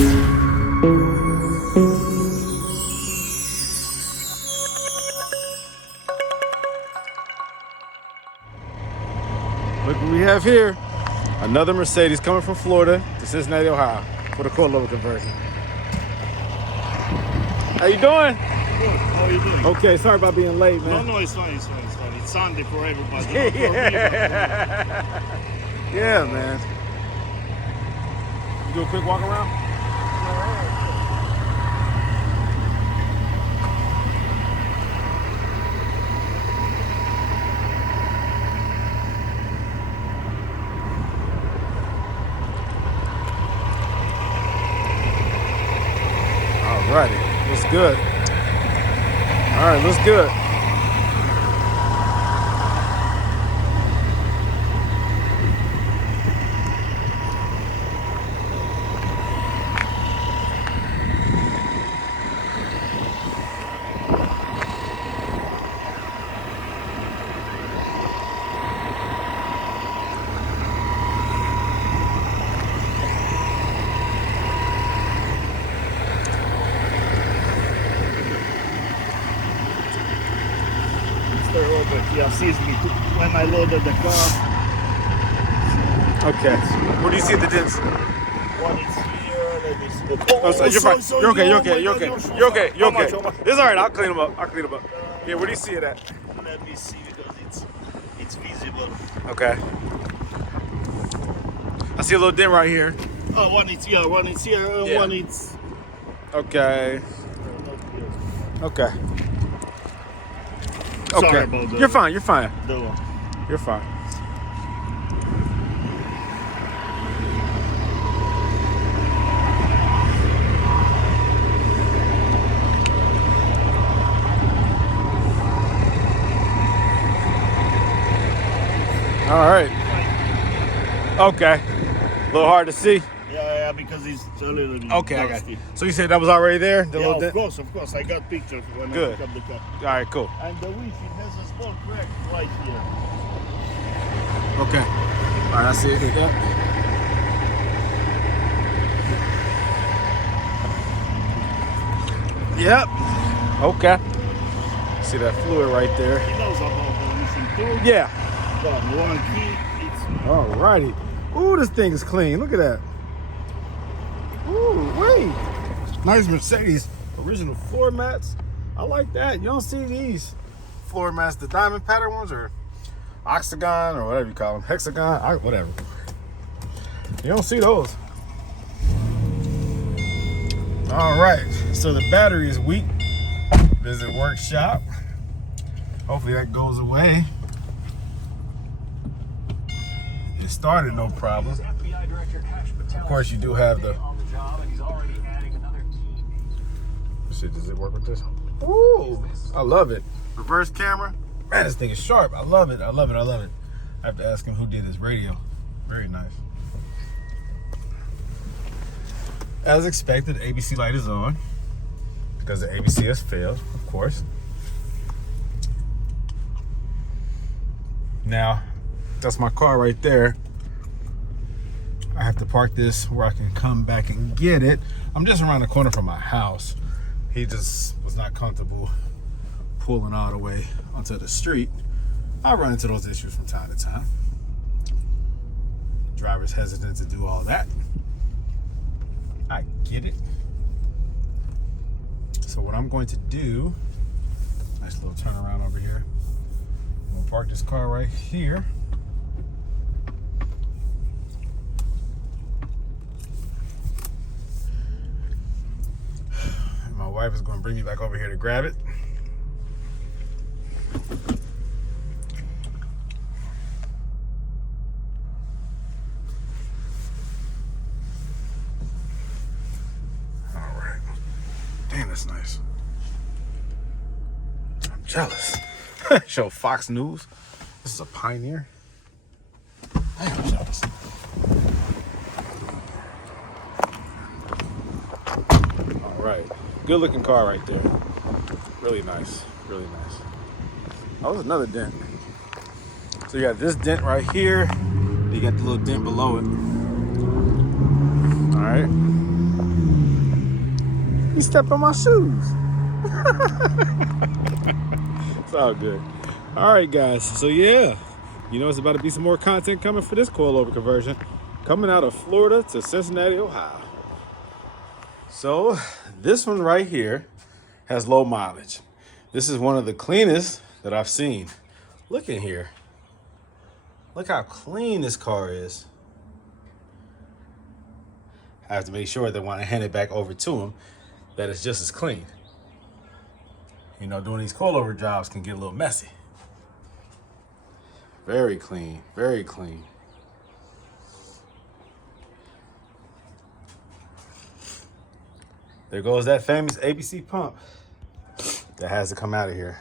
Look what we have here. Another Mercedes coming from Florida to Cincinnati, Ohio for the coilover conversion. How you doing? Good. How are you doing? Okay, sorry about being late, man. No, it's fine, it's fine, it's fine. It's Sunday for everybody. Yeah, man. You do a quick walk around? Alrighty, looks good. Alright, looks good. He assists me when I loaded the car. Okay. Where do you see the dents? One is here, let me see. Oh, so you're fine. You're okay. You're okay. You're okay. You're okay. You're okay. How much? It's all right. I'll clean them up. Yeah. Where do you see it at? Let me see because it's visible. Okay. I see a little dent right here. Oh, one is here, one is here, Yeah. one is. Okay. Okay. Sorry Okay. about that. You're fine. You're fine. The one. You're fine. All right. Okay. A little hard to see. Yeah, because it's a little bit Okay, I got dusty. you. So you said that was already there? The Yeah, little of dent? course. I got pictures when Good. I picked up the car. All right, cool. And the winch, it has a small crack right here. Okay. All right, I see it. Yep. Okay. See that fluid right there? He knows about the missing too. Yeah. But one key, it's Alrighty. Ooh, this thing is clean. Look at that. Ooh, wait. Nice Mercedes. Original floor mats. I like that. You don't see these floor mats, the diamond pattern ones, or octagon, or whatever you call them, hexagon, whatever. You don't see those. All right. So the battery is weak. Visit workshop. Hopefully that goes away. It started no problem. Of course, you do have the. Let's see, does it work with this? Ooh, I love it. Reverse camera. Man, this thing is sharp. I love it. I love it. I love it. I have to ask him who did his radio. Very nice. As expected, the ABC light is on because the ABC has failed, of course. Now, that's my car right there. I have to park this where I can come back and get it. I'm just around the corner from my house. He just was not comfortable pulling all the way onto the street. I run into those issues from time to time. Driver's hesitant to do all that. I get it. So what I'm going to do, nice little turnaround over here. I'm gonna park this car right here. And my wife is gonna bring me back over here to grab it. That's nice. I'm jealous. Show Fox News. This is a Pioneer. I'm jealous. All right. Good looking car right there. Really nice. Really nice. Oh, there's another dent. So you got this dent right here. You got the little dent below it. All right. He stepped on my shoes. It's all good. All right, guys. So yeah, you know, it's about to be some more content coming for this coilover conversion, coming out of Florida to Cincinnati, Ohio. So this one right here has low mileage. This is one of the cleanest that I've seen. Look in here. Look how clean this car is. I have to make sure that when I hand it back over to him, that it's just as clean. You know, doing these coilover jobs can get a little messy. Very clean, very clean. There goes that famous ABC pump that has to come out of here.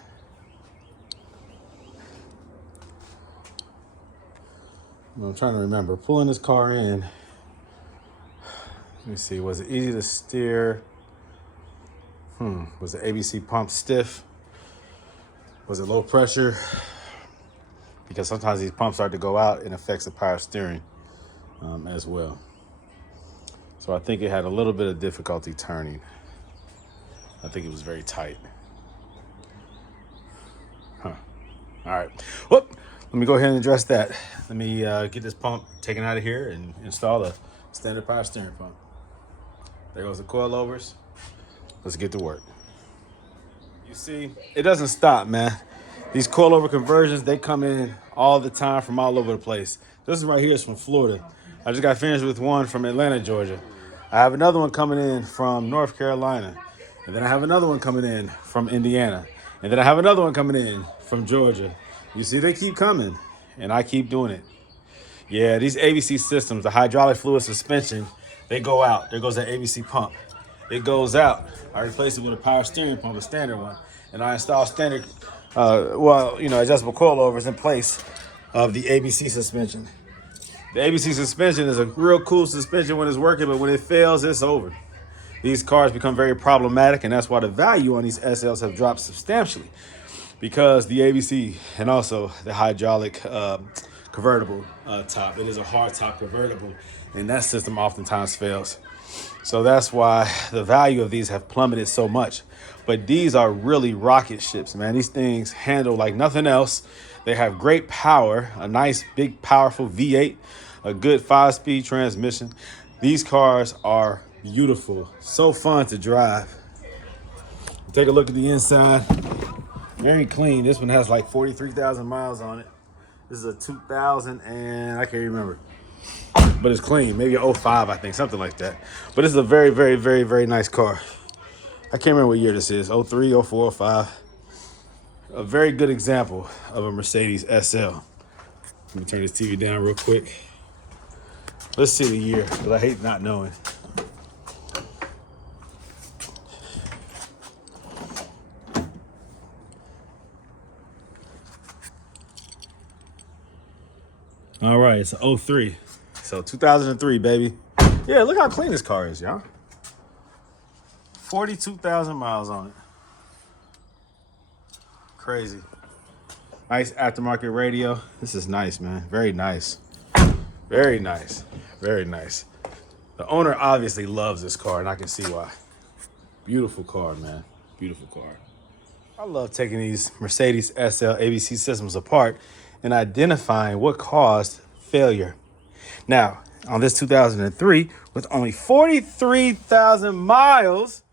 I'm trying to remember, pulling this car in, let me see, was it easy to steer? Was the ABC pump stiff? Was it low pressure? Because sometimes these pumps start to go out and affects the power steering as well. So I think it had a little bit of difficulty turning. I think it was very tight. All right. Whoop. Let me go ahead and address that. Let me get this pump taken out of here and install a standard power steering pump. There goes the coilovers. Let's get to work. You see, it doesn't stop, man. These coilover conversions, they come in all the time from all over the place. This one right here is from Florida. I just got finished with one from Atlanta, Georgia. I have another one coming in from North Carolina. And then I have another one coming in from Indiana. And then I have another one coming in from Georgia. You see, they keep coming, and I keep doing it. Yeah, these ABC systems, the hydraulic fluid suspension, they go out. There goes that ABC pump. It goes out. I replace it with a power steering pump, a standard one. And I install standard, adjustable coilovers in place of the ABC suspension. The ABC suspension is a real cool suspension when it's working, but when it fails, it's over. These cars become very problematic, and that's why the value on these SLs have dropped substantially, because the ABC and also the hydraulic convertible top. It is a hard top convertible, and that system oftentimes fails. So that's why the value of these have plummeted so much. But these are really rocket ships, man. These things handle like nothing else. They have great power, a nice, big, powerful V8, a good 5-speed transmission. These cars are beautiful, so fun to drive. Take a look at the inside. Very clean. This one has like 43,000 miles on it. This is a 2000 and I can't remember. But it's clean, maybe an 05, I think, something like that. But this is a very, very, very, very nice car. I can't remember what year this is, 03, 04, 05. A very good example of a Mercedes SL. Let me turn this TV down real quick. Let's see the year, because I hate not knowing. All right, it's an 03. So 2003, baby. Yeah, look how clean this car is, y'all. 42,000 miles on it. Crazy. Nice aftermarket radio. This is nice, man. Very nice. Very nice. Very nice. The owner obviously loves this car, and I can see why. Beautiful car, man. Beautiful car. I love taking these Mercedes SL ABC systems apart and identifying what caused failure. Now, on this 2003, with only 43,000 miles,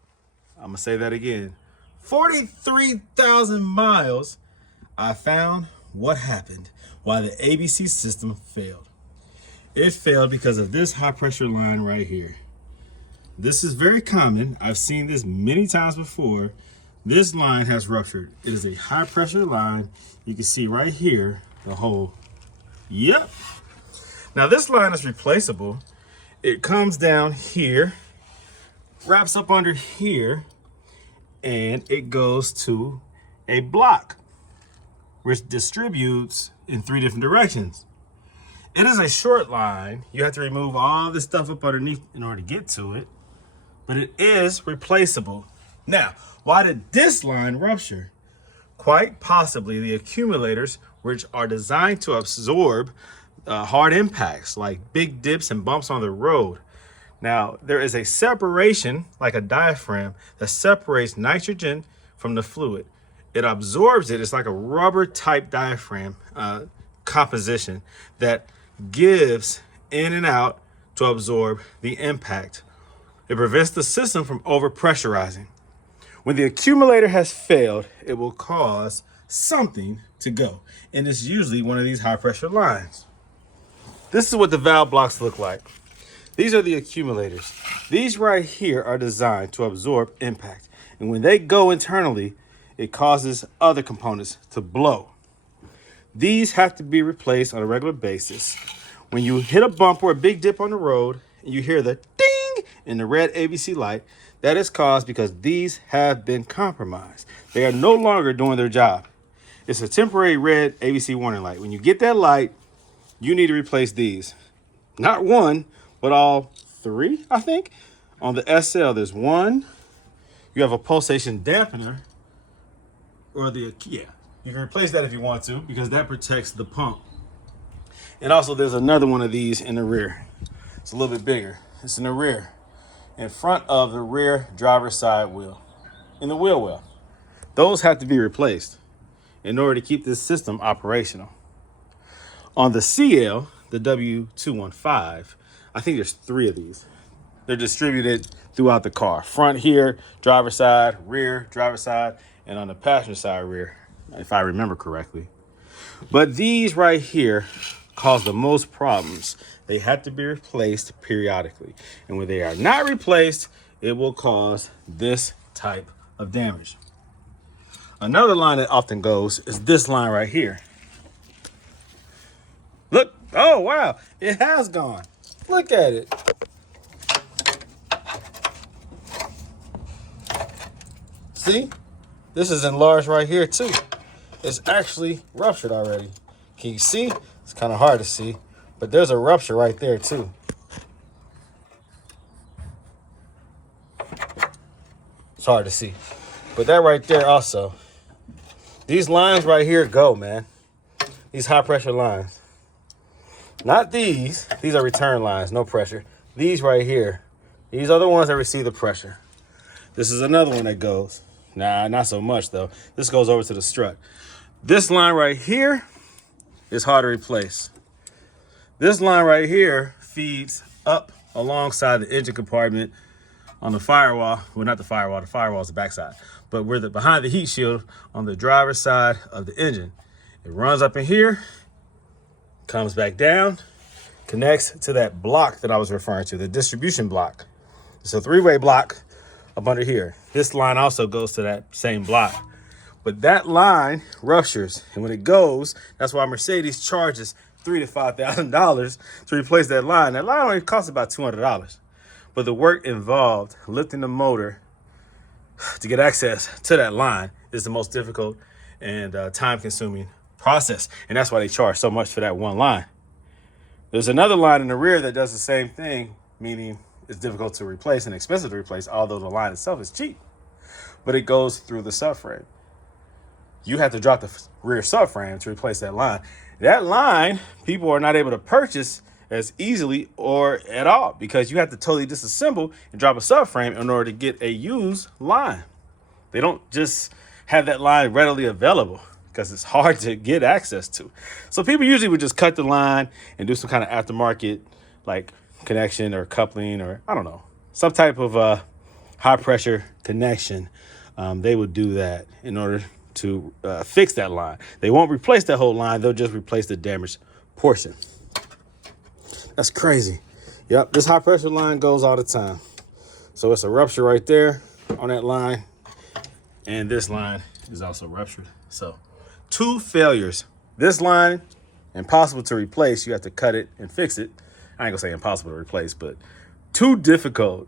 I'm going to say that again, 43,000 miles, I found what happened, why the ABC system failed. It failed because of this high pressure line right here. This is very common. I've seen this many times before. This line has ruptured. It is a high pressure line. You can see right here, the hole. Yep. Now this line is replaceable. It comes down here, wraps up under here, and it goes to a block, which distributes in 3 different directions. It is a short line. You have to remove all this stuff up underneath in order to get to it, but it is replaceable. Now, why did this line rupture? Quite possibly the accumulators, which are designed to absorb hard impacts like big dips and bumps on the road. Now, there is a separation, like a diaphragm, that separates nitrogen from the fluid. It absorbs it. It's like a rubber type diaphragm composition that gives in and out to absorb the impact. It prevents the system from overpressurizing. When the accumulator has failed, it will cause something to go. And it's usually one of these high pressure lines. This is what the valve blocks look like. These are the accumulators. These right here are designed to absorb impact. And when they go internally, it causes other components to blow. These have to be replaced on a regular basis. When you hit a bump or a big dip on the road, and you hear the ding in the red ABC light, that is caused because these have been compromised. They are no longer doing their job. It's a temporary red ABC warning light. When you get that light, you need to replace these. Not one, but all three, I think. On the SL, there's one. You have a pulsation dampener. You can replace that if you want to, because that protects the pump. And also there's another one of these in the rear. It's a little bit bigger. It's in the rear, in front of the rear driver's side wheel, in the wheel well. Those have to be replaced in order to keep this system operational. On the CL, the W215, I think there's 3 of these. They're distributed throughout the car. Front here, driver's side, rear, driver's side, and on the passenger side rear, if I remember correctly. But these right here cause the most problems. They have to be replaced periodically. And when they are not replaced, it will cause this type of damage. Another line that often goes is this line right here. Look, oh wow, it has gone. Look at it. See? This is enlarged right here too. It's actually ruptured already. Can you see? It's kind of hard to see, but there's a rupture right there too. It's hard to see, but that right there also. These lines right here go, man. These high pressure lines. Not these. These are return lines, no pressure. These right here. These are the ones that receive the pressure. This is another one that goes. Nah, not so much though. This goes over to the strut. This line right here is hard to replace. This line right here feeds up alongside the engine compartment on the firewall. Well, not the firewall is the backside. But we're behind the heat shield on the driver's side of the engine. It runs up in here, comes back down, connects to that block that I was referring to, the distribution block. It's a 3-way block up under here. This line also goes to that same block. But that line ruptures, and when it goes, that's why Mercedes charges $3,000 to $5,000 to replace that line. That line only costs about $200. But the work involved lifting the motor to get access to that line is the most difficult and time-consuming process. And that's why they charge so much for that one line. There's another line in the rear that does the same thing, meaning it's difficult to replace and expensive to replace, although the line itself is cheap. But it goes through the subframe. You have to drop the rear subframe to replace that line. That line, people are not able to purchase as easily or at all because you have to totally disassemble and drop a subframe in order to get a used line. They don't just have that line readily available because it's hard to get access to. So people usually would just cut the line and do some kind of aftermarket like connection or coupling or I don't know, some type of high pressure connection. They would do that in order to fix that line. They won't replace that whole line. They'll just replace the damaged portion. That's crazy. Yep, this high pressure line goes all the time. So it's a rupture right there on that line. And this line is also ruptured. So 2 failures. This line, impossible to replace. You have to cut it and fix it. I ain't gonna say impossible to replace, but too difficult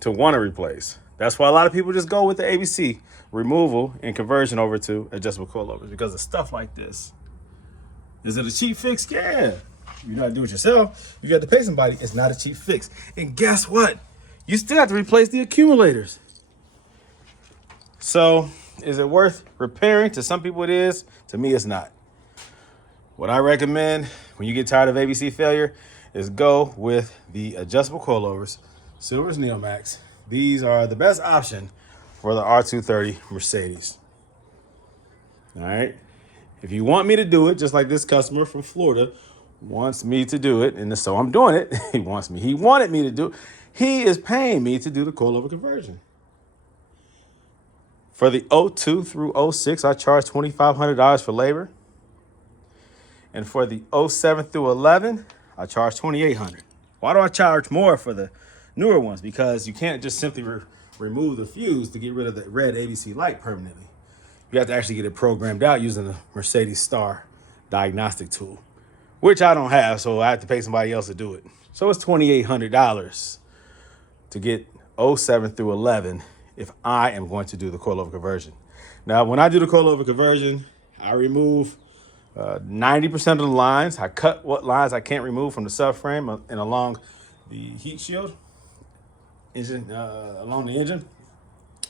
to want to replace. That's why a lot of people just go with the ABC removal and conversion over to adjustable coilovers because of stuff like this. Is it a cheap fix? Yeah. You gotta do it yourself. You got to pay somebody. It's not a cheap fix. And guess what? You still have to replace the accumulators. So is it worth repairing? To some people it is. To me, it's not. What I recommend when you get tired of ABC failure is go with the adjustable coilovers, Silver's Neomax. These are the best option for the R230 Mercedes. All right. If you want me to do it, just like this customer from Florida wants me to do it, and so I'm doing it. He wanted me to do it. He is paying me to do the coilover conversion. For the 02 through 06, I charge $2,500 for labor. And for the 07 through 11, I charge $2,800. Why do I charge more for the newer ones? Because you can't just simply remove the fuse to get rid of the red ABC light permanently. You have to actually get it programmed out using the Mercedes Star diagnostic tool, which I don't have, so I have to pay somebody else to do it. So it's $2,800 to get 07 through 11 if I am going to do the coilover conversion. Now, when I do the coilover conversion, I remove 90% of the lines. I cut what lines I can't remove from the subframe and along the heat shield, along the engine,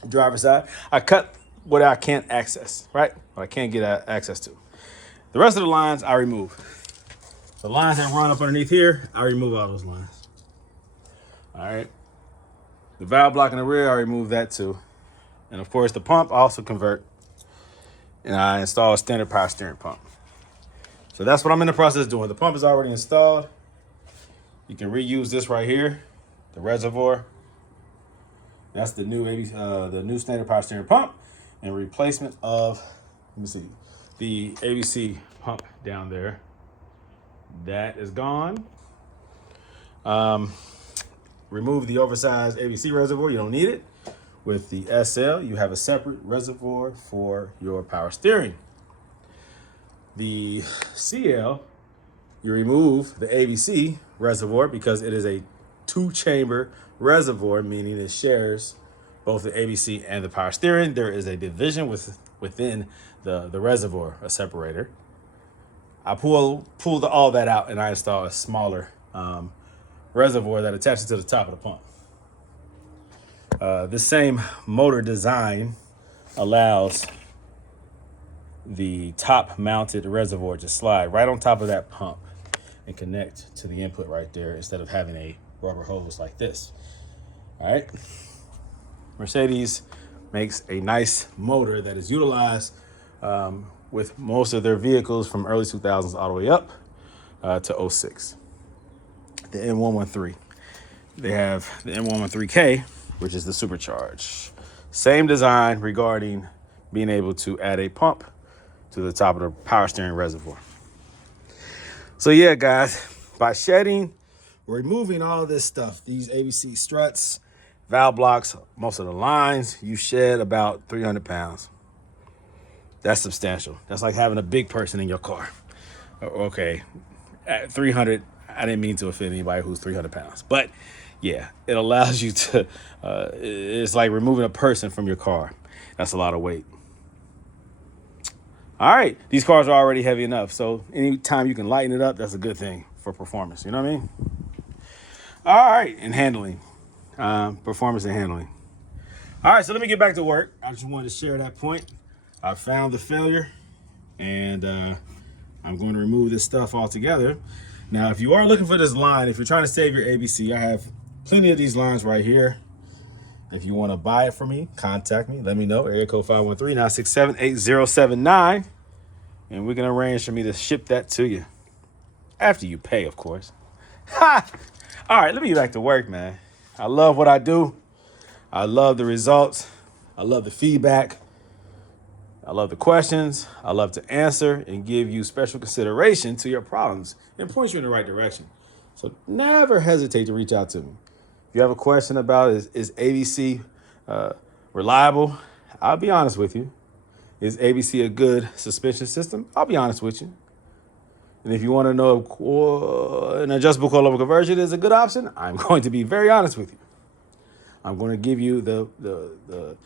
driver's side. I cut what I can't access, right? What I can't get access to. The rest of the lines I remove. The lines that run up underneath here, I remove all those lines. All right. The valve block in the rear, I remove that too. And of course, the pump I also convert. And I install a standard power steering pump. So that's what I'm in the process of doing. The pump is already installed. You can reuse this right here, the reservoir. That's the new standard power steering pump and replacement of, let me see, the ABC pump down there. That is gone. Remove the oversized ABC reservoir. You don't need it. With the SL, you have a separate reservoir for your power steering. The CL, you remove the ABC reservoir because it is a 2-chamber reservoir, meaning it shares both the ABC and the power steering. There is a division within the reservoir, a separator. I pulled all that out and I install a smaller reservoir that attaches to the top of the pump. This same motor design allows the top mounted reservoir to slide right on top of that pump and connect to the input right there instead of having a rubber hose like this. All right. Mercedes makes a nice motor that is utilized with most of their vehicles from early 2000s all the way up to 06. The M113. They have the M113K, which is the supercharged. Same design regarding being able to add a pump to the top of the power steering reservoir. So yeah, guys, by removing all this stuff, these ABC struts, valve blocks, most of the lines, you shed about 300 pounds. That's substantial. That's like having a big person in your car. Okay, at 300, I didn't mean to offend anybody who's 300 pounds, but yeah, it allows you to, it's like removing a person from your car. That's a lot of weight. All right, these cars are already heavy enough, so anytime you can lighten it up, that's a good thing for performance, you know what I mean? All right, and handling, performance and handling. All right, so let me get back to work. I just wanted to share that point. I found the failure, and I'm going to remove this stuff altogether. Now, if you are looking for this line, if you're trying to save your ABC, I have plenty of these lines right here. If you want to buy it from me, contact me. Let me know. Area code 513-967-8079. And we can arrange for me to ship that to you. After you pay, of course. Ha! All right, let me get back to work, man. I love what I do. I love the results. I love the feedback. I love the questions. I love to answer and give you special consideration to your problems and point you in the right direction. So never hesitate to reach out to me. If you have a question about is ABC reliable, I'll be honest with you. Is ABC a good suspension system? I'll be honest with you. And if you want to know if an adjustable coilover conversion is a good option, I'm going to be very honest with you. I'm going to give you the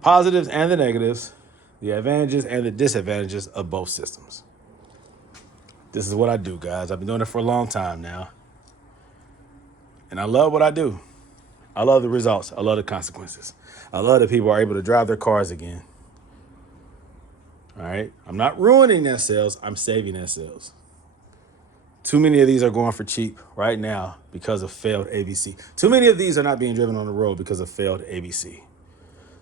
positives and the negatives, the advantages and the disadvantages of both systems. This is what I do, guys. I've been doing it for a long time now. And I love what I do. I love the results. I love the consequences. I love that people are able to drive their cars again. All right. I'm not ruining their sales. I'm saving their sales. Too many of these are going for cheap right now because of failed ABC. Too many of these are not being driven on the road because of failed ABC.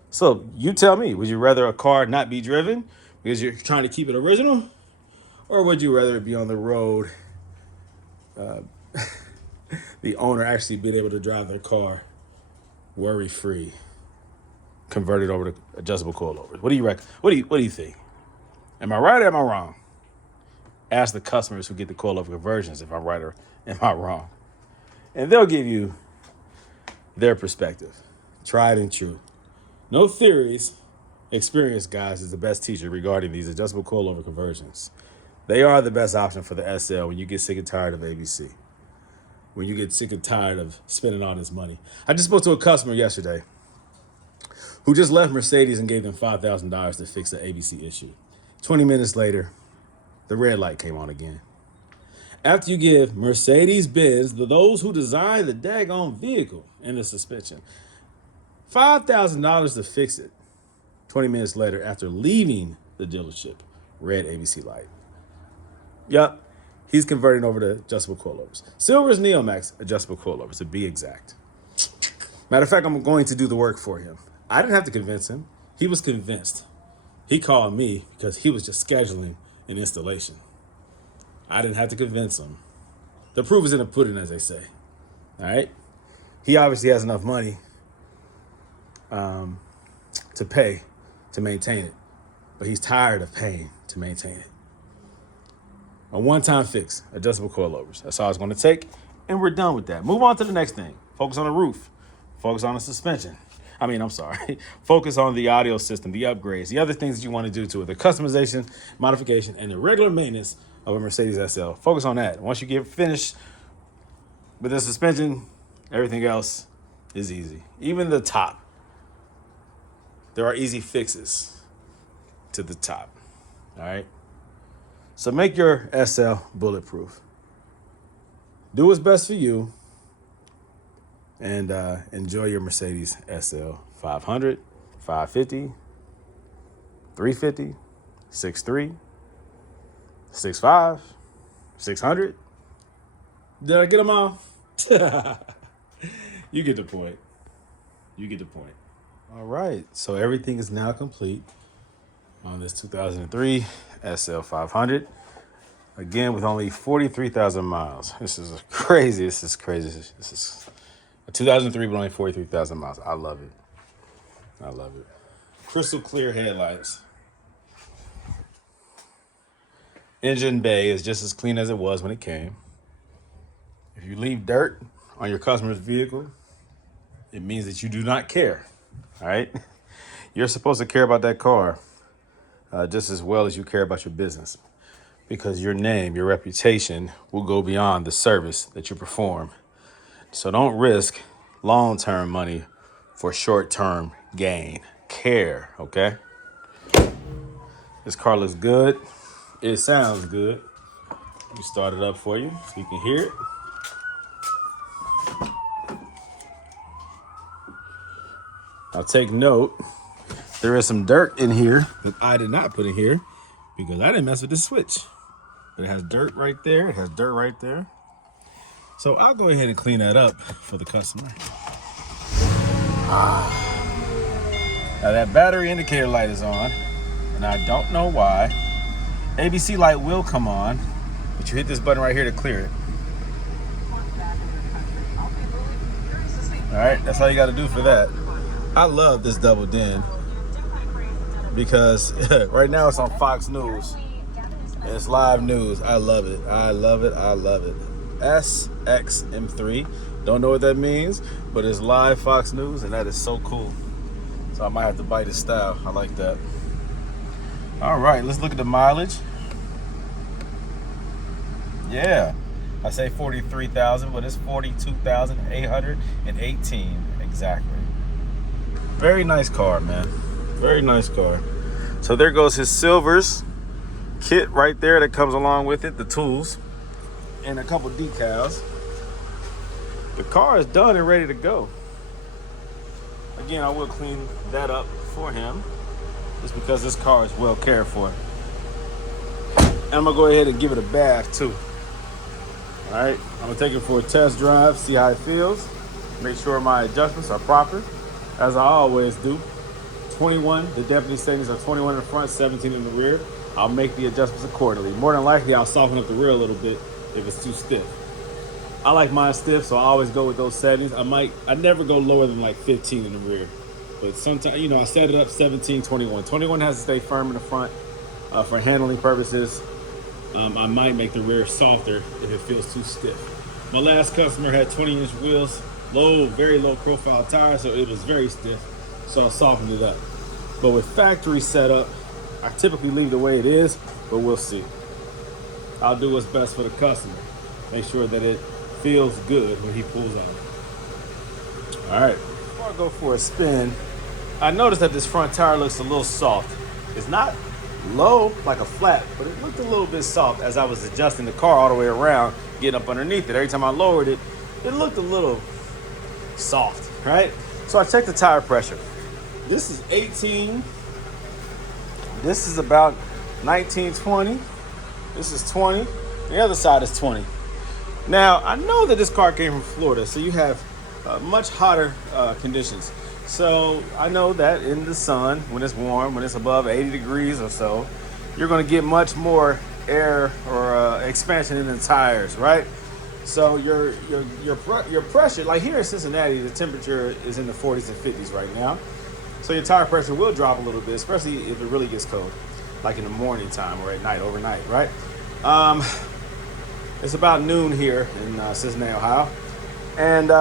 So you tell me, would you rather a car not be driven because you're trying to keep it original? Or would you rather it be on the road, the owner actually being able to drive their car worry-free, converted over to adjustable coilovers? What do you reckon? What do you think? Am I right or am I wrong? Ask the customers who get the coilover conversions if I'm right or am I wrong. And they'll give you their perspective. Tried and true. No theories. Experience, guys, is the best teacher regarding these adjustable coilover conversions. They are the best option for the SL when you get sick and tired of ABC. When you get sick and tired of spending all this money. I just spoke to a customer yesterday who just left Mercedes and gave them $5,000 to fix the ABC issue. 20 minutes later, the red light came on again. After you give Mercedes-Benz, those who design the daggone vehicle and the suspension, $5,000 to fix it, 20 minutes later, after leaving the dealership, red ABC light. Yup, he's converting over to adjustable coilovers. Silver's Neomax adjustable coilovers, to be exact. Matter of fact, I'm going to do the work for him. I didn't have to convince him. He was convinced. He called me because he was just scheduling an installation. I didn't have to convince him. The proof is in the pudding, as they say. All right? He obviously has enough money to pay to maintain it, but he's tired of paying to maintain it. A one-time fix, adjustable coilovers. That's all it's going to take, and we're done with that. Move on to the next thing. Focus on the roof. Focus on the suspension. Focus on the audio system, the upgrades, the other things that you want to do to it, the customization, modification, and the regular maintenance of a Mercedes SL. Focus on that. Once you get finished with the suspension, everything else is easy. Even the top. There are easy fixes to the top. All right? So make your SL bulletproof. Do what's best for you. And enjoy your Mercedes SL500, 550, 350, 63, 65, 600. Did I get them all? You get the point. You get the point. All right. So everything is now complete on this 2003 SL500. Again, with only 43,000 miles. This is crazy. This is a 2003, but only 43,000 miles. I love it. I love it. Crystal clear headlights. Engine bay is just as clean as it was when it came. If you leave dirt on your customer's vehicle, it means that you do not care. All right? You're supposed to care about that car just as well as you care about your business, because your name, your reputation will go beyond the service that you perform. So don't risk long-term money for short-term gain. Care, okay? This car looks good. It sounds good. Let me start it up for you so you can hear it. Now take note, there is some dirt in here that I did not put in here because I didn't mess with the switch. But it has dirt right there. It has dirt right there. So I'll go ahead and clean that up for the customer. Now that battery indicator light is on, and I don't know why. ABC light will come on, but you hit this button right here to clear it. All right, that's all you got to do for that. I love this double din because right now it's on Fox News. And it's live news. I love it. I love it. I love it. SXM3. Don't know what that means, but it's live Fox News, and that is so cool. So I might have to bite his style. I like that. All right, let's look at the mileage. Yeah, I say 43,000, but it's 42,818 exactly. Very nice car, man. Very nice car. So there goes his silvers kit right there that comes along with it, the tools, and a couple decals. The car is done and ready to go. Again, I will clean that up for him just because this car is well cared for. And I'm gonna go ahead and give it a bath too. All right, I'm gonna take it for a test drive, see how it feels. Make sure my adjustments are proper, as I always do. 21, the deputy settings are 21 in the front, 17 in the rear. I'll make the adjustments accordingly. More than likely, I'll soften up the rear a little bit if it's too stiff. I like mine stiff, so I always go with those settings. I never go lower than like 15 in the rear. But sometimes, I set it up 17, 21. 21 has to stay firm in the front for handling purposes. I might make the rear softer if it feels too stiff. My last customer had 20-inch wheels, very low profile tires, so it was very stiff. So I softened it up. But with factory setup, I typically leave the way it is, but we'll see. I'll do what's best for the customer. Make sure that it feels good when he pulls out. All right, before I go for a spin, I noticed that this front tire looks a little soft. It's not low like a flat, but it looked a little bit soft as I was adjusting the car all the way around, getting up underneath it. Every time I lowered it, it looked a little soft, right? So I checked the tire pressure. This is 18. This is about 19, 20. This is 20. The other side is 20. Now, I know that this car came from Florida, so you have much hotter conditions. So I know that in the sun, when it's warm, when it's above 80 degrees or so, you're going to get much more air or expansion in the tires, right? So your pressure, like here in Cincinnati, the temperature is in the 40s and 50s right now. So your tire pressure will drop a little bit, especially if it really gets cold, like in the morning time or at night, overnight, right? It's about noon here in Cincinnati, Ohio. And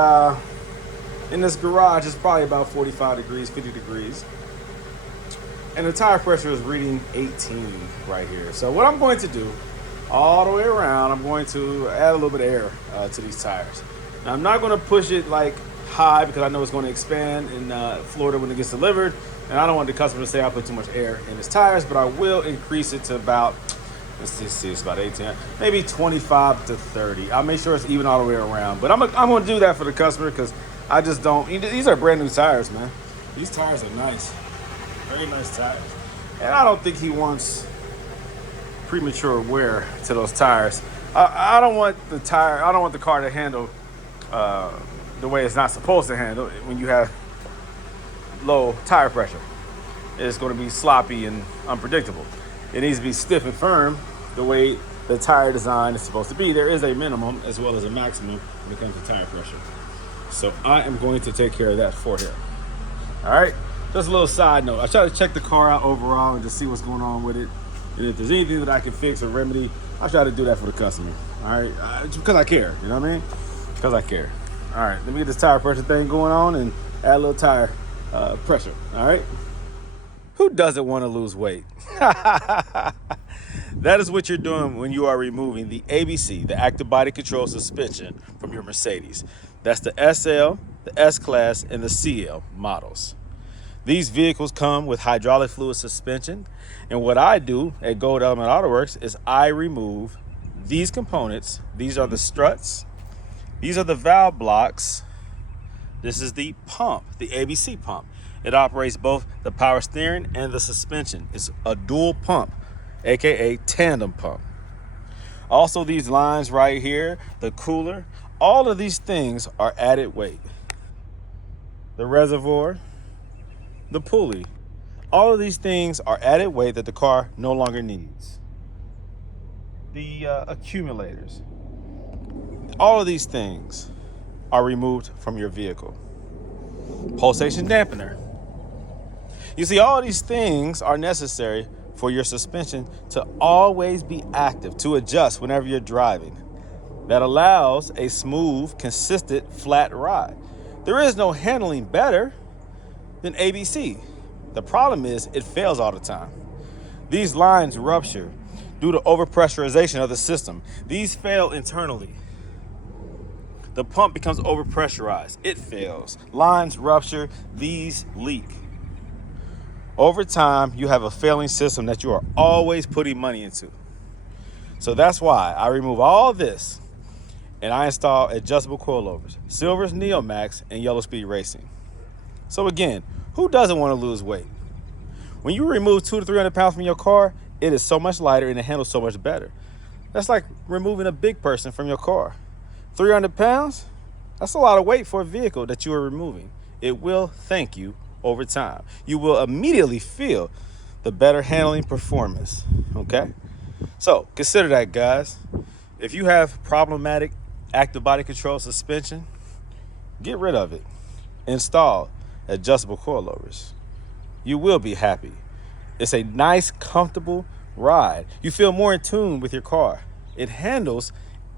in this garage, it's probably about 45 degrees, 50 degrees. And the tire pressure is reading 18 right here. So what I'm going to do, all the way around, I'm going to add a little bit of air to these tires. Now, I'm not going to push it like high because I know it's going to expand in Florida when it gets delivered. And I don't want the customer to say I put too much air in his tires, but I will increase it to about, let's see, it's about 18, maybe 25 to 30. I'll make sure it's even all the way around. But I'm going to do that for the customer because I just don't, these are brand new tires, man. These tires are nice, very nice tires. And I don't think he wants premature wear to those tires. I don't want the car to handle the way it's not supposed to handle when you have low tire pressure. It's going to be sloppy and unpredictable. It needs to be stiff and firm the way the tire design is supposed to be. There is a minimum as well as a maximum when it comes to tire pressure. So I am going to take care of that for him. All right, just a little side note. I try to check the car out overall and just see what's going on with it. And if there's anything that I can fix or remedy, I try to do that for the customer. All right, because I care, you know what I mean? Because I care. All right, let me get this tire pressure thing going on and add a little tire pressure, all right? Who doesn't want to lose weight? That is what you're doing when you are removing the ABC, the active body control suspension, from your Mercedes. That's the SL, the S-Class, and the CL models. These vehicles come with hydraulic fluid suspension, and what I do at Gold Element Autoworks is I remove these components. These are the struts. These are the valve blocks. This is the pump, the ABC pump. It operates both the power steering and the suspension. It's a dual pump, aka tandem pump. Also, these lines right here, the cooler, all of these things are added weight. The reservoir, the pulley, all of these things are added weight that the car no longer needs. The accumulators, all of these things are removed from your vehicle. Pulsation dampener. You see, all these things are necessary for your suspension to always be active, to adjust whenever you're driving. That allows a smooth, consistent, flat ride. There is no handling better than ABC. The problem is it fails all the time. These lines rupture due to overpressurization of the system. These fail internally. The pump becomes overpressurized. It fails. Lines rupture. These leak. Over time, you have a failing system that you are always putting money into. So that's why I remove all this and I install adjustable coilovers, Silver's Neomax and Yellow Speed Racing. So again, who doesn't want to lose weight? When you remove 200 to 300 pounds from your car, it is so much lighter and it handles so much better. That's like removing a big person from your car. 300 pounds? That's a lot of weight for a vehicle that you are removing. It will thank you over time. You will immediately feel the better handling performance, okay? So consider that, guys. If you have problematic active body control suspension, get rid of it. Install adjustable coilovers. You will be happy. It's a nice, comfortable ride. You feel more in tune with your car. It handles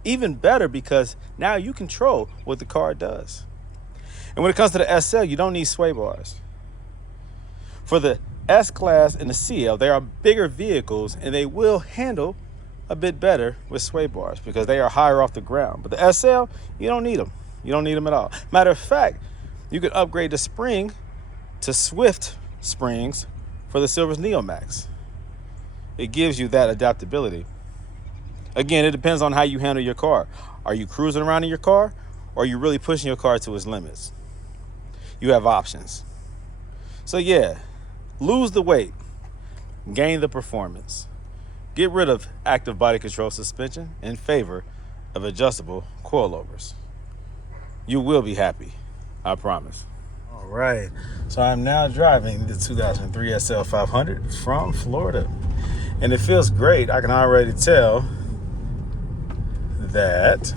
even better because now you control what the car does. And when it comes to the SL, you don't need sway bars. For the S-Class and the CL, they are bigger vehicles and they will handle a bit better with sway bars because they are higher off the ground. But the SL, you don't need them. You don't need them at all. Matter of fact, you can upgrade the spring to Swift springs for the Silver's Neomax. It gives you that adaptability. Again, it depends on how you handle your car. Are you cruising around in your car, or are you really pushing your car to its limits? You have options. So yeah, lose the weight, gain the performance. Get rid of active body control suspension in favor of adjustable coilovers. You will be happy, I promise. All right, so I'm now driving the 2003 SL500 from Florida, and it feels great. I can already tell that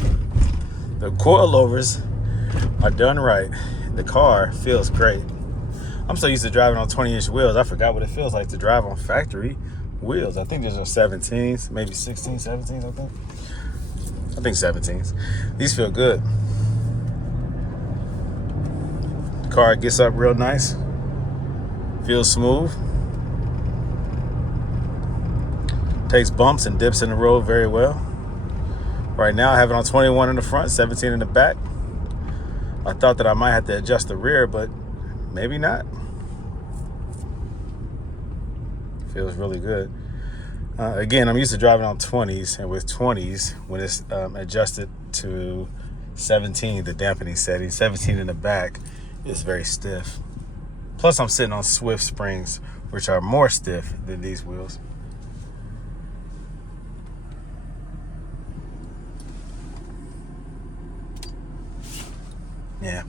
the coilovers are done right. The car feels great. I'm so used to driving on 20-inch wheels, I forgot what it feels like to drive on factory wheels. I think these are 17s, maybe 16s, 17s, I think 17s. These feel good. The car gets up real nice, feels smooth, takes bumps and dips in the road very well. Right now I have it on 21 in the front, 17 in the back. I thought that I might have to adjust the rear, but maybe not. Feels really good. Again, I'm used to driving on 20s, and with 20s, when it's adjusted to 17, the dampening setting, 17 in the back is very stiff. Plus I'm sitting on Swift springs, which are more stiff than these wheels. Yeah,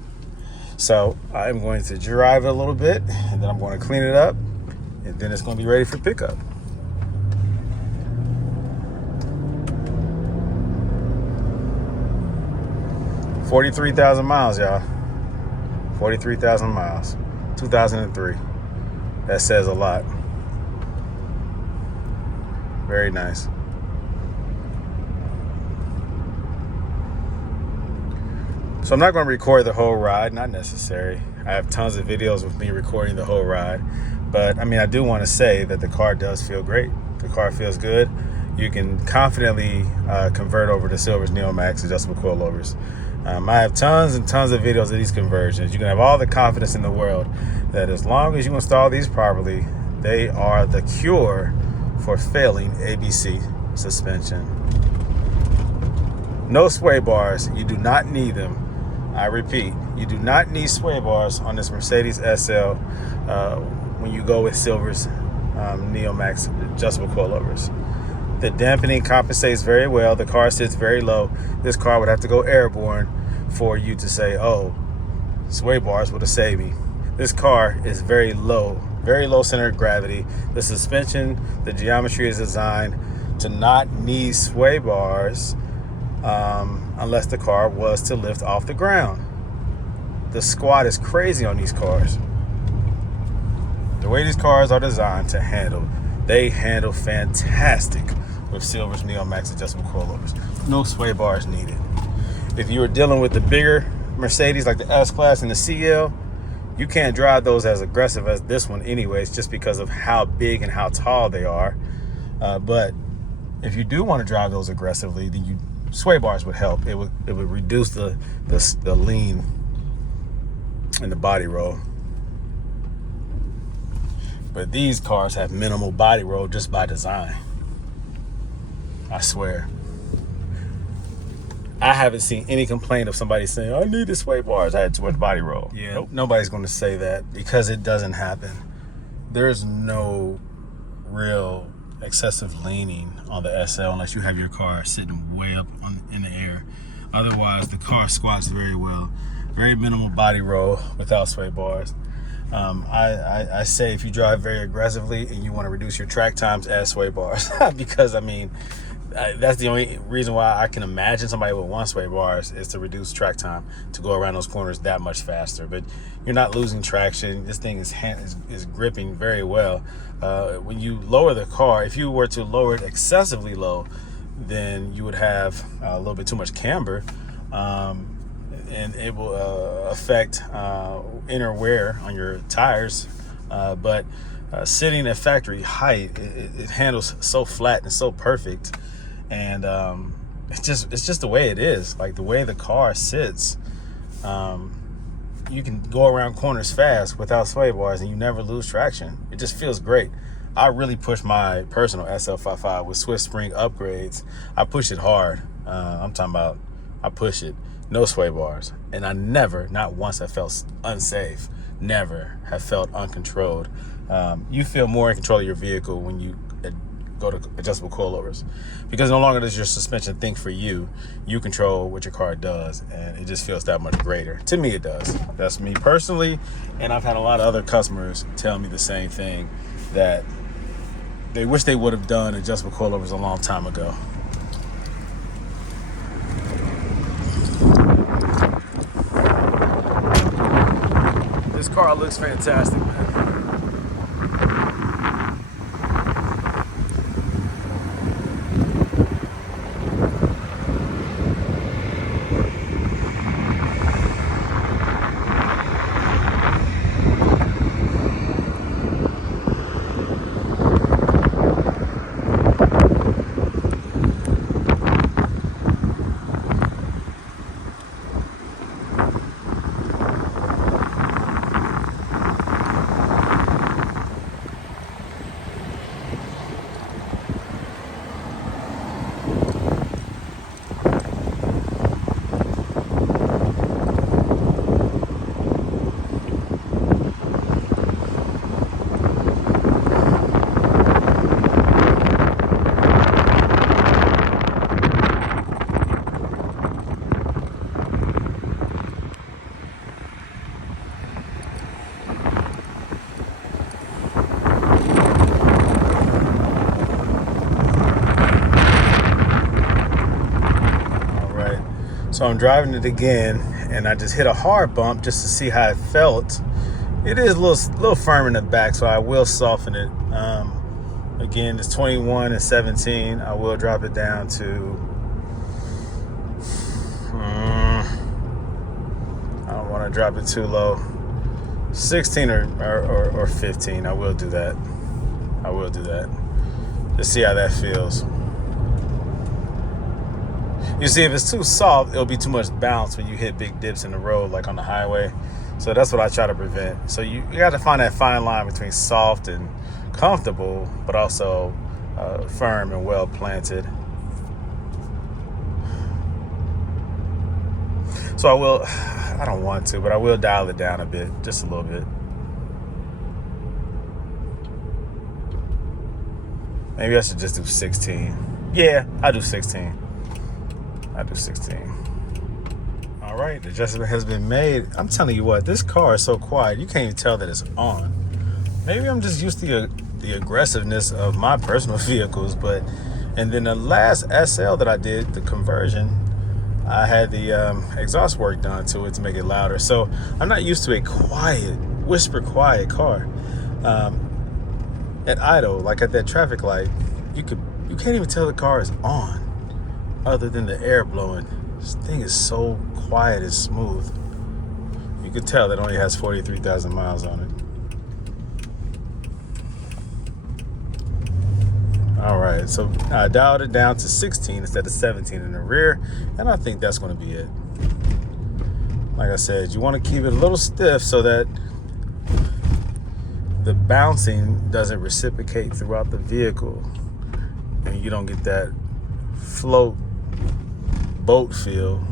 so I'm going to drive it a little bit, and then I'm going to clean it up, and then it's going to be ready for pickup. $43,000 miles, y'all. 43,000 miles. 2003. That says a lot. Very nice. So I'm not going to record the whole ride, not necessary. I have tons of videos with me recording the whole ride. But I mean, I do want to say that the car does feel great. The car feels good. You can confidently convert over to Silver's Neomax adjustable coilovers. I have tons and tons of videos of these conversions. You can have all the confidence in the world that as long as you install these properly, they are the cure for failing ABC suspension. No sway bars. You do not need them. I repeat, you do not need sway bars on this Mercedes SL when you go with Silver's Neomax adjustable coilovers. The dampening compensates very well. The car sits very low. This car would have to go airborne for you to say, oh, sway bars would have saved me. This car is very low center of gravity. The suspension, the geometry is designed to not need sway bars unless the car was to lift off the ground. The squat is crazy on these cars. The way these cars are designed to handle, they handle fantastic with Silver's Neomax adjustable coilovers. No sway bars needed. If you were dealing with the bigger Mercedes like the S-Class and the CL, you can't drive those as aggressive as this one anyways, just because of how big and how tall they are. But if you do want to drive those aggressively, then sway bars would help. It would reduce the lean in the body roll. But these cars have minimal body roll just by design. I swear. I haven't seen any complaint of somebody saying, I need the sway bars, I had too much body roll. Yeah, nope. Nobody's going to say that because it doesn't happen. There's no real excessive leaning on the SL unless you have your car sitting way up in the air. Otherwise, the car squats very well. Very minimal body roll without sway bars. I say if you drive very aggressively and you want to reduce your track times, add sway bars. Because, I mean, that's the only reason why I can imagine somebody with one sway bars is to reduce track time, to go around those corners that much faster. But you're not losing traction. This thing is gripping very well. When you lower the car, if you were to lower it excessively low, then you would have a little bit too much camber, and it will affect inner wear on your tires. But sitting at factory height, it handles so flat and so perfect. And it's just the way it is. Like the way the car sits, you can go around corners fast without sway bars and you never lose traction. It just feels great. I really push my personal SL500 with Swift Spring upgrades. I push it hard. I'm talking about I push it. No sway bars. And I never, not once, have felt unsafe. Never have felt uncontrolled. You feel more in control of your vehicle when you go to adjustable coilovers, because no longer does your suspension think for you. You control what your car does, and it just feels that much greater. To me, it does. That's me personally, and I've had a lot of other customers tell me the same thing, that they wish they would have done adjustable coilovers a long time ago. This car looks fantastic, man. So I'm driving it again, and I just hit a hard bump just to see how it felt. It is a little firm in the back, so I will soften it. Again, it's 21 and 17. I will drop it down to, I don't want to drop it too low, 16 or 15. I will do that. Just see how that feels. You see, if it's too soft, it'll be too much bounce when you hit big dips in the road, like on the highway. So that's what I try to prevent. So you got to find that fine line between soft and comfortable, but also firm and well planted. So I don't want to, but I will dial it down a bit, just a little bit. Maybe I should just do 16. Yeah, I do 16. All right, the adjustment has been made. I'm telling you what, this car is so quiet, you can't even tell that it's on. Maybe I'm just used to the aggressiveness of my personal vehicles, and then the last SL that I did, the conversion, I had the exhaust work done to it to make it louder. So I'm not used to a quiet, whisper quiet car. At idle, like at that traffic light, you can't even tell the car is on, other than the air blowing. This thing is so quiet and smooth. You can tell that it only has 43,000 miles on it. All right, so I dialed it down to 16 instead of 17 in the rear, and I think that's going to be it. Like I said, you want to keep it a little stiff so that the bouncing doesn't reciprocate throughout the vehicle, and you don't get that float boat feel.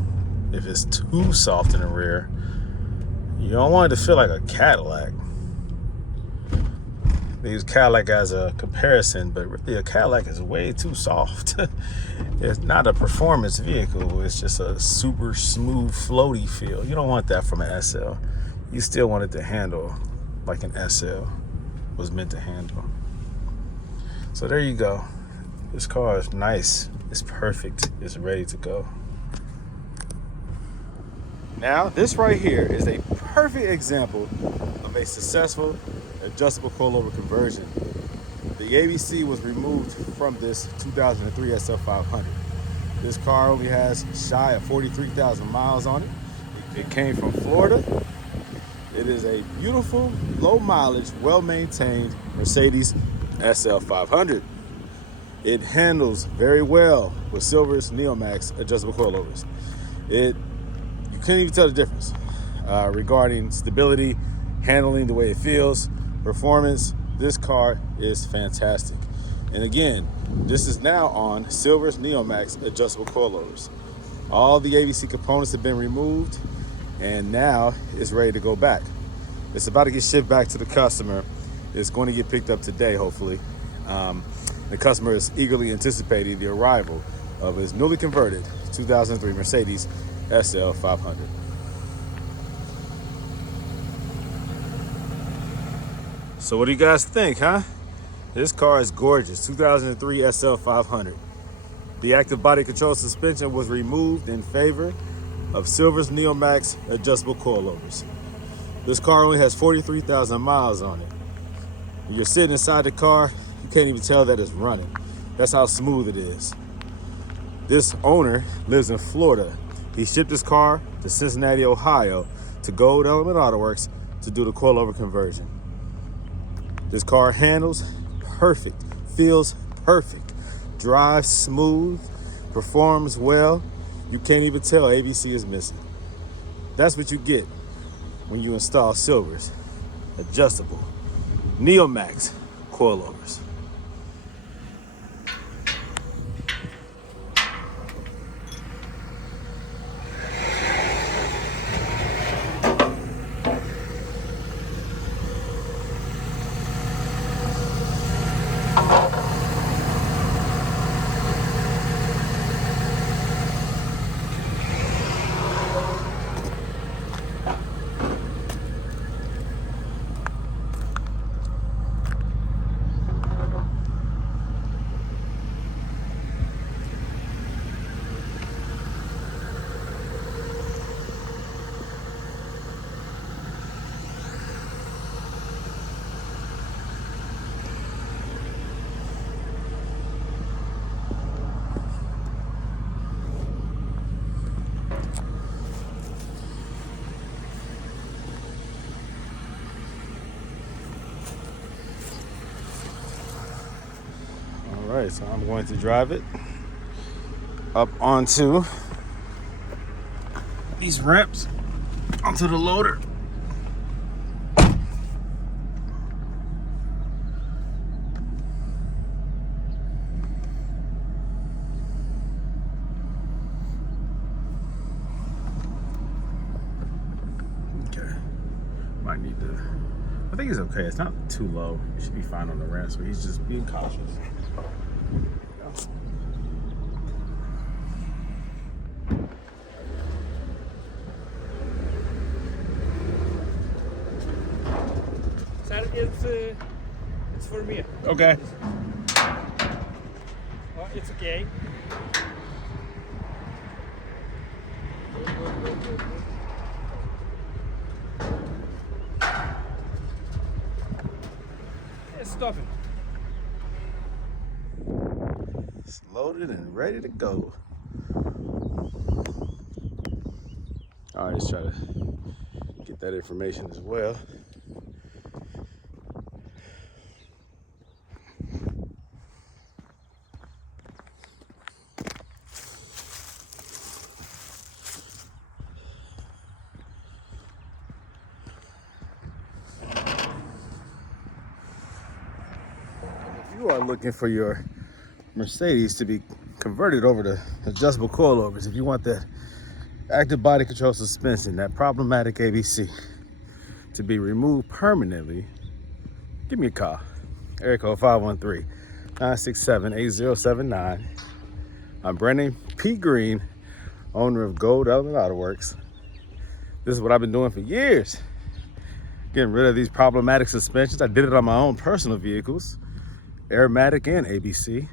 If it's too soft in the rear, you don't want it to feel like a Cadillac. They use Cadillac as a comparison, but really a Cadillac is way too soft. It's not a performance vehicle. It's just a super smooth, floaty feel. You don't want that from an SL. You still want it to handle like an SL was meant to handle. So there you go. This car is nice. It's perfect. It's ready to go. Now, this right here is a perfect example of a successful adjustable coilover conversion. The ABC was removed from this 2003 SL500. This car only has shy of 43,000 miles on it. It came from Florida. It is a beautiful, low mileage, well-maintained Mercedes SL500. It handles very well with Silver's Neomax adjustable coilovers. You couldn't even tell the difference regarding stability, handling, the way it feels, performance. This car is fantastic. And again, this is now on Silver's Neomax adjustable coilovers. All the ABC components have been removed, and now it's ready to go back. It's about to get shipped back to the customer. It's going to get picked up today, hopefully. The customer is eagerly anticipating the arrival of his newly converted 2003 Mercedes SL500. So what do you guys think, huh? This car is gorgeous. 2003 SL500. The active body control suspension was removed in favor of Silver's Neomax adjustable coilovers. This car only has 43,000 miles on it. When you're sitting inside the car, you can't even tell that it's running. That's how smooth it is. This owner lives in Florida. He shipped his car to Cincinnati, Ohio to Gold Element Autoworks to do the coilover conversion. This car handles perfect, feels perfect, drives smooth, performs well. You can't even tell ABC is missing. That's what you get when you install Silver's adjustable Neomax coilovers. All right, so I'm going to drive it up onto these ramps, onto the loader. Okay, might need to, I think it's okay. It's not too low. It should be fine on the ramps, but he's just being cautious. It's for me. Okay. Oh, it's okay. It's stopping. It's loaded and ready to go. All right, let's try to get that information as well. If you are looking for your Mercedes to be converted over to adjustable coilovers, if you want that active body control suspension, that problematic ABC to be removed permanently, give me a call. Area code 513-967-8079. I'm Brandon P. Green, owner of Gold Element Autoworks. This is what I've been doing for years. Getting rid of these problematic suspensions. I did it on my own personal vehicles, Aromatic and ABC,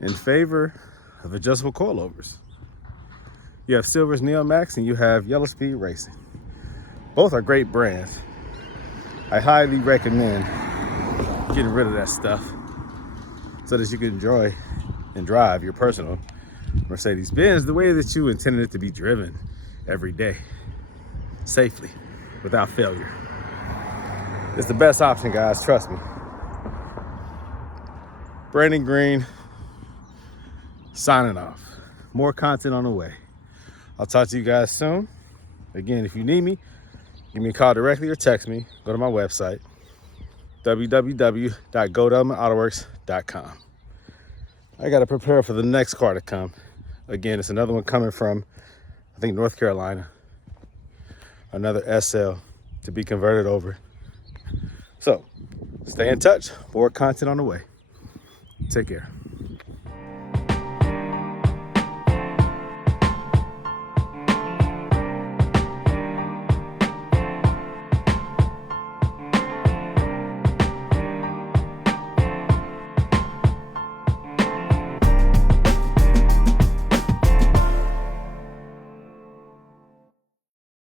in favor of adjustable coilovers. You have Silver's Neomax and you have Yellow Speed Racing. Both are great brands. I highly recommend getting rid of that stuff so that you can enjoy and drive your personal Mercedes-Benz the way that you intended it to be driven every day, safely, without failure. It's the best option, guys, trust me. Brandon Green, signing off. More content on the way. I'll talk to you guys soon. Again, if you need me, give me a call directly or text me. Go to my website, www.goldelementautoworks.com. I got to prepare for the next car to come. Again, it's another one coming from, I think, North Carolina. Another SL to be converted over. So, stay in touch. More content on the way. Take care.